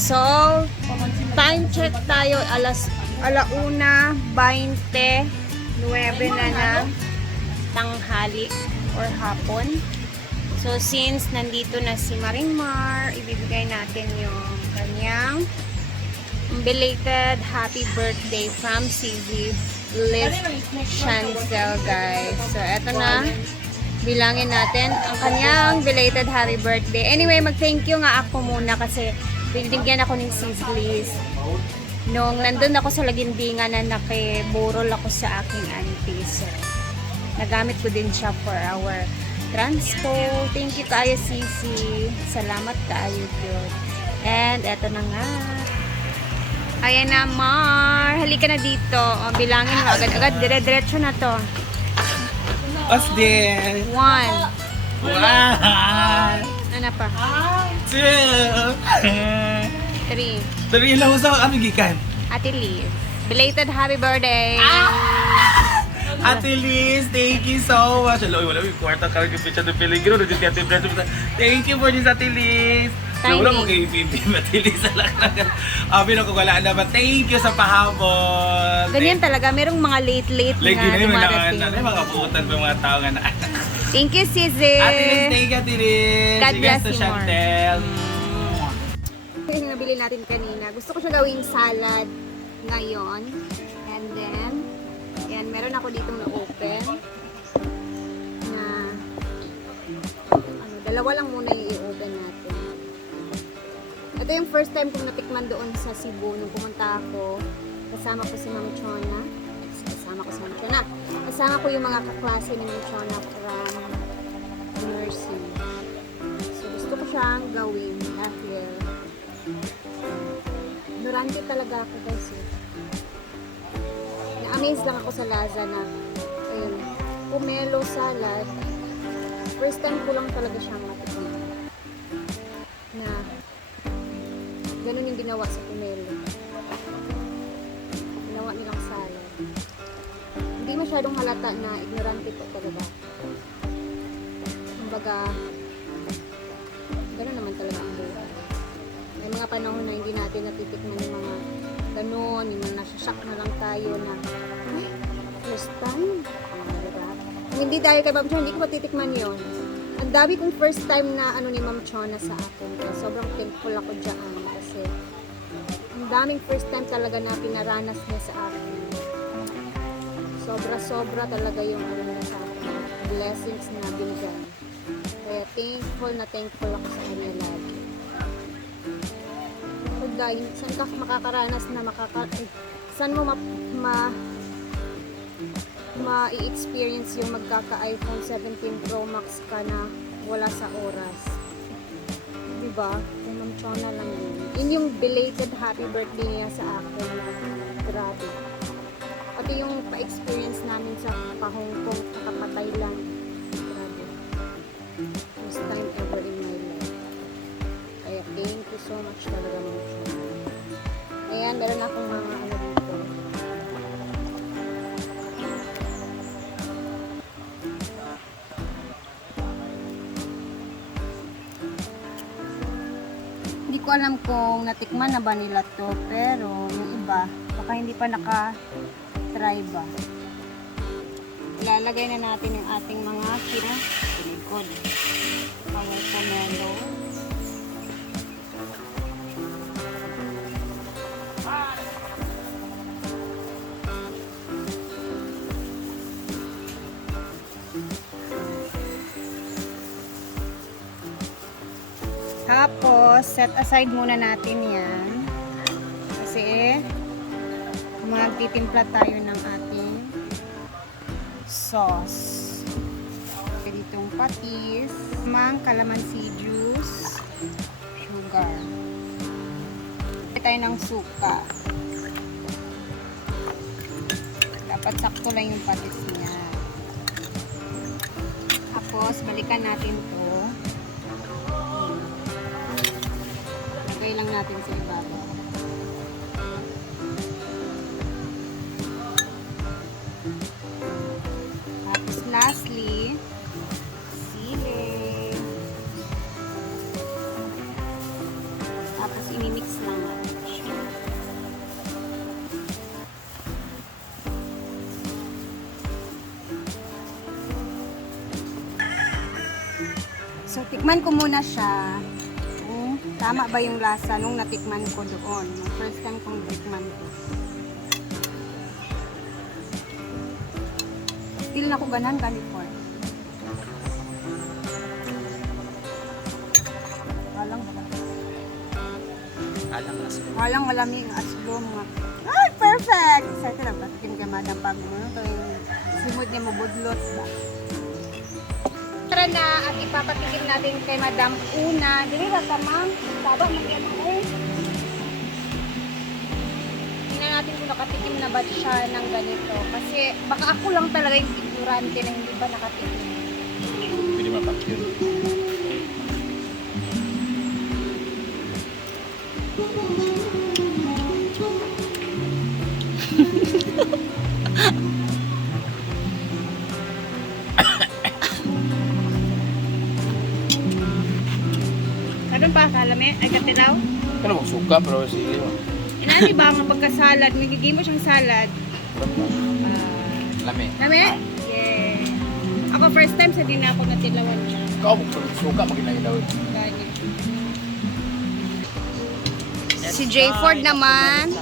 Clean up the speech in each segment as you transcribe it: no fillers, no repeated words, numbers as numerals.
So, time check tayo, alauna 29 na ng tanghali or hapon. So, since nandito na si Marimar, ibibigay natin yung kanyang belated happy birthday from CZ Liz Chancel, guys. So, eto na. Bilangin natin ang kanyang belated happy birthday. Anyway, mag-thank you nga ako muna kasi binigyan ako ni Sis Liz. Nung nandun ako sa Lagindingan na nakiburol ako sa aking auntie. So, nagamit ko din siya for our transpo. Thank you kayo, Sisi. Salamat kayo, good. And eto na nga. Ayan na, Mar. Halika na dito. O, bilangin mo agad-agad. Dire-diretso na to. What's this? 1. One, Ano pa? 2, 3. 3 lang sa ano gikan? Ate Liz. Belated happy birthday. Ate Liz, thank you so much. Hello, wala yung kwarta ka yung picture ng Pilipino. Thank you for this, Ate Liz. Wala mo kayo pipim, Ate Liz. Abi na ko wala na ba? Thank you sa pahabol. Ganyan talaga. Merong mga late Like, nga yun dumarating. yung mga putan pa mga tao nga na. Thank you, Sisi. Ate Liz, thank you, Ate Liz. God bless to you more. Chantel. Yung nabili natin kanina. Gusto ko siya gawing salad ngayon. And then, yan, meron ako ditong na-open na dalawa lang muna yung i-open natin. Ito yung first time kong natikman doon sa Cebu nung pumunta ako. Kasama ko si Ma'am Chona. Kasama ko yung mga kaklase ni Ma'am Chona from nursing. So, gusto ko siyang gawin dahil durante talaga ako kasi na-amaze lang ako sa Laza na ayun, pomelo salad. First time ko lang talaga siyang matikman na ganun yung ginawa sa pomelo. Ginawa nilang salad. Hindi masyadong halata na ignorante po talaga. Kumbaga, ganun naman talaga ang buhay. May mga panahon na hindi natin natitikman yung mga ganun, yung mga nasasyak na lang tayo na ay, first time. Diba? Kung hindi dahil kay Ma'am Chona, hindi ko matitikman yun. Ang dami kong first time na ano ni Ma'am Chona sa akin. Kaya sobrang thankful ako dyan kasi ang daming first time talaga na pinaranas niya sa akin. Sobra-sobra talaga yung ano niya sa akin. Blessings na binigyan. Kaya thankful ako sa kanya lagi. Dahil saan ka makakaranas na saan mo ma-experience yung magkaka-iPhone 17 Pro Max ka na wala sa oras. Diba? Kung Ma'am Chona lang yun. Yun yung belated happy birthday niya sa akin na grabe. Pati yung pa-experience namin sa pa-Hong Kong, nakapatay lang. Grabe. First time ever in my life. Kaya thank you so much talaga, Ma'am Chona. Ayan, meron akong mga ano dito. Hindi ko alam kung natikman na ba nila to, pero yung iba, baka hindi pa naka-try ba. Ilalagay na natin yung ating mga kinikod. Power pomelo. Tapos, set aside muna natin yan. Kasi, magtitimpla tayo ng ating sauce. Ditong patis, calamansi juice, sugar. Lagyan tayo ng suka. Dapat sakto lang yung patis niya. Tapos, balikan natin to. Lagay lang natin sa ibabaw. Tapos lastly, sili. Tapos i-mix lang natin siya. So, tikman ko muna siya. Kung tama ba yung lasa nung natikman ko doon. First time kong tikman ko. Still na ko ganan ganito. Walang malamig ang aslo mga. Ay, perfect! Excited na ba? Tikim ka madam pag mo. Ito yung simod niya mabudlot ba? Tara na at ipapatikim natin kay madam una. Dili ba tamang? Taba magyam eh. Tingnan natin kung nakatikim na ba siya ng ganito. Kasi baka ako lang talaga yung ignorante na hindi pa nakatikim. Hindi mapakil. Ano pa? Salame? Ay, katilaw? Ano mo suka pero sili mo. Inani ba ang pagkasalad? Magiging mo siyang salad. Lami. Lame? Yeah. Ako first time sa din ako natilawan siya. Ikaw mo suka maginagilaw. Ganyan. Si J. Ford naman.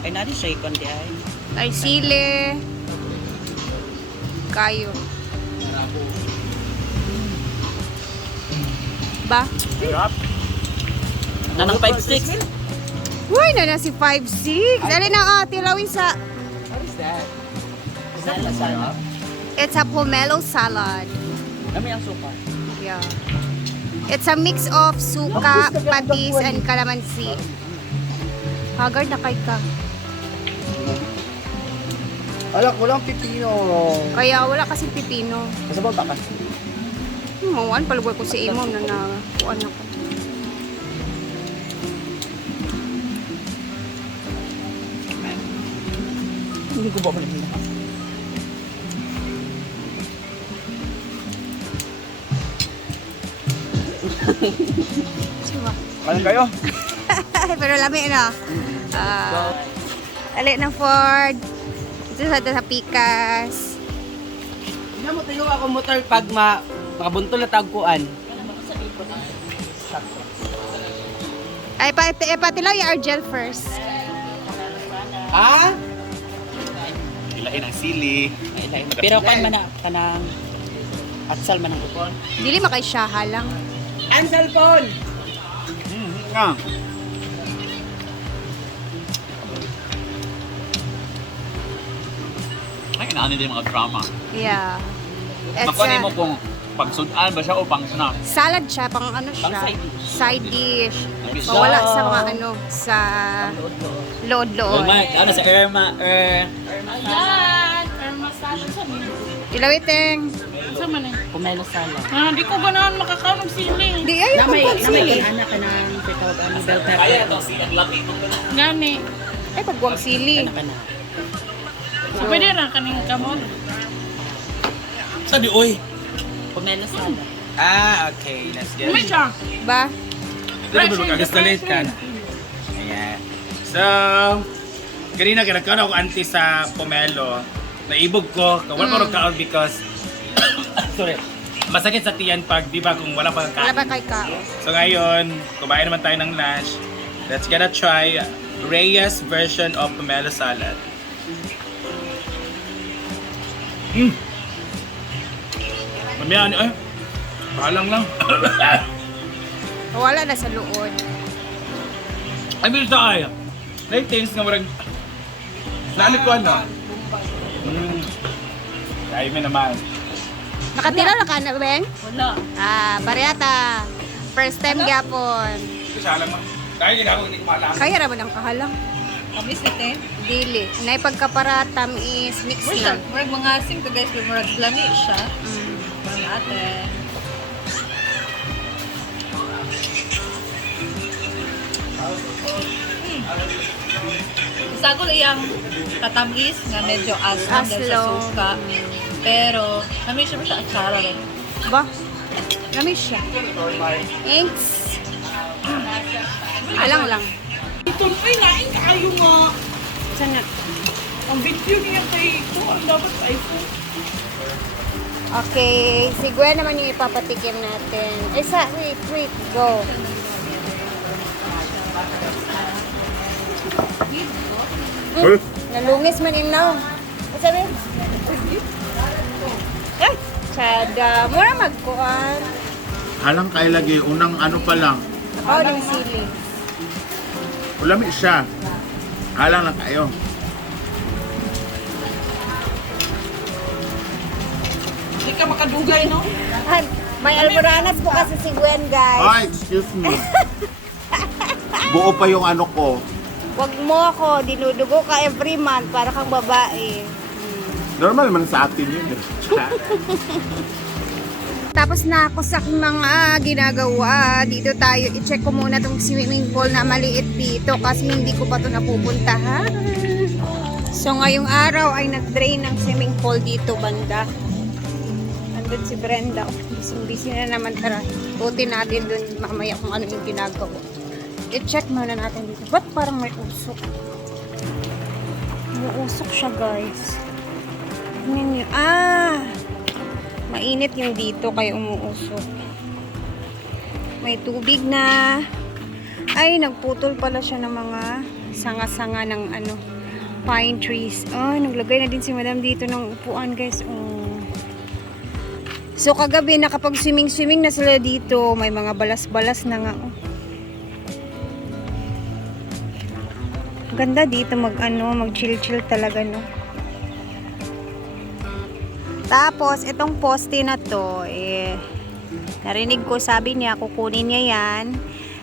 Ay, nari siya ikon di ay. Ay, sili. Kayo. Ba? Sarap. Nanang 5-6. Uy, na si 5'6". Dali na tilawin sa... What is that? Is that lasagna? It's a pomelo salad. Kami ang suka. Yeah. It's a mix of suka, patis, and calamansi. Haggard na kay ka. Alak, walang pipino. Kaya wala kasi pipino. Kasabang takas. Mawan, palugay ko si Imo na nakuan ako. Hindi ko ba malibig na? Siwa. Kain kayo? Pero lami na. Ali na Ford. Ito sa Pikas. Hindi mo tayo ako motor pag makabuntol na tagkuan. Ay, patilaw yung Argel first. Ah? Ilahin ang sili. Pero kan man na kanang atsal man ang upon. Dili makay siya halang. Ang cellphone. Nga. Ay, inaano din mga drama. Yeah. It's Makuha mo kung pagsudan ba siya o pang snack. salad siya, pang ano siya. Pang side dish. Side dish. Dish. Mawala sa mga ano, sa lood-lood. Ano sa Irma? Ilawiteng. Pomelo salad. Di ko ganahan makakaon ng sili. Di ay Na may pagwag anak ka ng pitaw ano bell pepper. Kaya to siyang labi. Gani. Ay, pagwag sili. Anak ka na. Pwede na kaning kamot. Sa di oy. Pomelo salad. Ah, okay. Let's get May siya. Ba? Dito ba kagastalit ka? Ayan. So, kanina kinagkaroon ako anti sa pomelo. Naibog ko. Wala ko kaon because sorry. Masakit sa tiyan pag, di ba, kung wala pang Wala kain. ba kay kao? So ngayon, kumain naman tayo ng lunch. Let's gonna try Reyes version of pomelo salad. Mamaya, ay, bahalang lang. Wala na sa luod. Ay, bilis na kaya. Nai-taste nga marag... Nalit ko ano? Kaya mo naman. Nakatilaw na ka na, Beng? Wala. Baryata. First time gyapon. Isa lang man. Kaya hindi ako hindi kumalang. Kaya raman ang kahalang. Kamis na te. Dili. Nay pagkaparatam is mix Murag lang. murag mga asim to guys, pero murag lami siya. Mm. Parang natin. Sagol iyang katamis nga medyo aslong dahil sa Aslong. suka. Pero, kami siya siya atsara rin. Ba? Lamis siya. Thanks. Alang lang. Ito, ay, nain kayo nga. Sana. Ang video niya kay ito, ang dapat iPhone. Okay, si Gwen naman yung ipapatikim natin. Wait, go. Nalungis man ilaw. Ano sabi? Ay, sada. Mura magkuhan. Alang kay lagi, unang ano pa lang. Ako din sili. Ulami siya. Alang lang kayo. Hindi ka makadugay, no? Ay, may almoranas po kasi si Gwen, guys. Ay, excuse me. Buo pa yung ano ko. Wag mo ako, dinudugo ka every month para kang babae. Normal man sa atin yun eh. Tapos na ako sa aking mga ginagawa. Dito tayo, i-check ko muna tong swimming pool na maliit dito kasi hindi ko pa to napupuntahan. So ngayong araw ay nag-drain ng swimming pool dito banda. Andun si Brenda. Busy na naman, tara. Tutin natin dun mamaya kung ano yung ginagawa. I-check muna natin dito. Ba't parang may usok? May usok siya, guys. Tingnan niyo. Mainit yung dito kaya umuusok. May tubig na. Ay, nagputol pala siya ng mga sanga-sanga ng pine trees. Naglagay na din si madam dito ng upuan, guys. So, kagabi nakapag-swimming na sila dito. May mga balas-balas na nga. Ganda dito mag-chill-chill talaga, no. Tapos, itong poste na to, narinig ko, sabi niya, kukunin niya yan.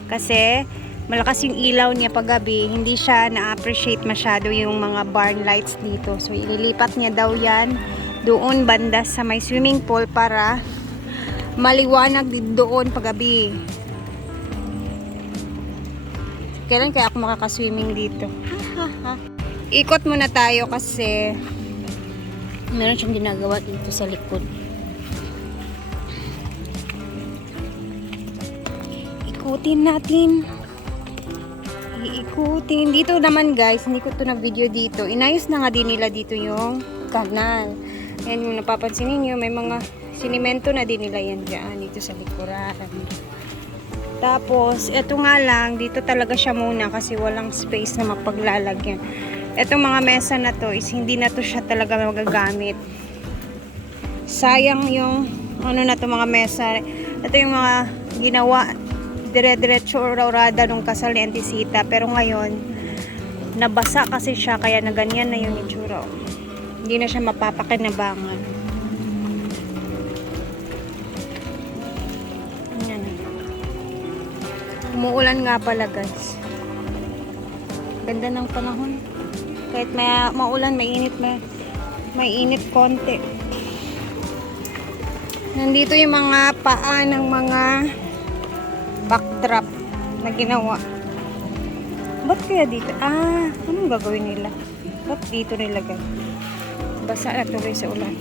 Kasi, malakas yung ilaw niya paggabi. Hindi siya na-appreciate masyado yung mga barn lights dito. So, ililipat niya daw yan doon banda sa may swimming pool para maliwanag din doon paggabi. Kailan kaya ako makakaswimming dito? Ikot muna tayo kasi meron siyang ginagawa dito sa likod. Ikutin natin. Iikutin. Dito naman, guys, hindi ko to na video dito. Inayos na nga din nila dito yung kanal. Ayan, kung napapansin niyo, may mga sinimento na din nila yan dyan dito sa likuran. Tapos, eto nga lang, dito talaga siya muna kasi walang space na mapaglalagyan. Etong mga mesa na to is hindi na to siya talaga magagamit. Sayang yung na to mga mesa. Ito yung mga ginawa dire-diretso orada nung kasal ni Auntie Sita. Pero ngayon, nabasa kasi siya kaya na ganyan na yung itsura. Hindi na siya mapapakinabangan. Umuulan nga pala, guys. Ganda ng panahon. Kahit may maulan, mainit konti. Nandito yung mga paa ng mga backdrop na ginawa. Ba't kaya dito? Anong gagawin nila? Ba't dito nilagay? Basa na to, guys, sa ulan.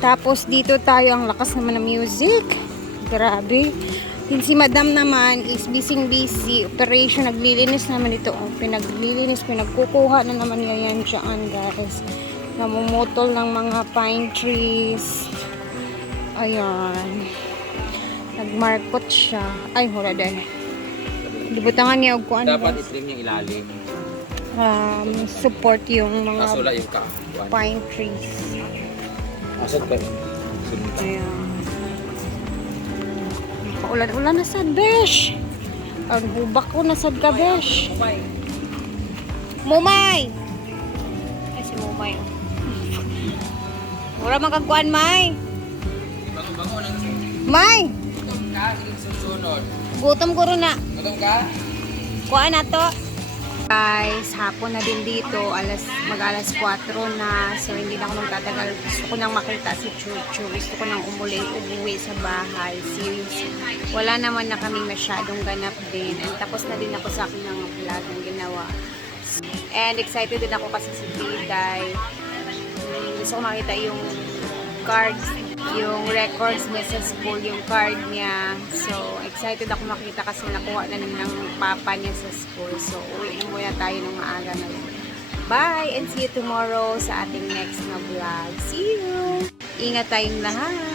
Tapos dito tayo, ang lakas naman ng music. Grabe. Yung si madam naman is busy. Operation, naglilinis naman ito. Pinaglilinis, pinagkukuha na naman yan dyan, guys. Namumutol ng mga pine trees. Ayan. Nagmarkot siya. Ay, hura dahil. Dibutangan niya og kuan. Dapat itrim yung ilalim. Support yung mga Kasula yung pine trees. Asad ba yun? Ayan. Ulan-ulan na sad, besh. Ang hubak ko na sad ka, besh. Mumay! Ay, si Mumay. Wala magkagkuhan, May. Bago-bago nang May! gutom ka, susunod. Gutom ko rin na. Gutom ka? Kuhaan na to. Guys, hapon na din dito. Mag-alas 4 na. So, hindi na ako magtatagal. Gusto ko nang makita si Chuchu. Gusto ko nang umuwi sa bahay. Since wala naman na kami masyadong ganap din. And tapos na din ako sa akin ng vlog ng ginawa. And excited din ako kasi si Piday. Gusto ko makita yung cards, yung records niya sa school, yung card niya. So, excited ako makita kasi nakuha na ng papa niya sa school. So, uwi na muna tayo ng maaga ngayon. Bye! And see you tomorrow sa ating next na vlog. See you! Ingat tayong lahat!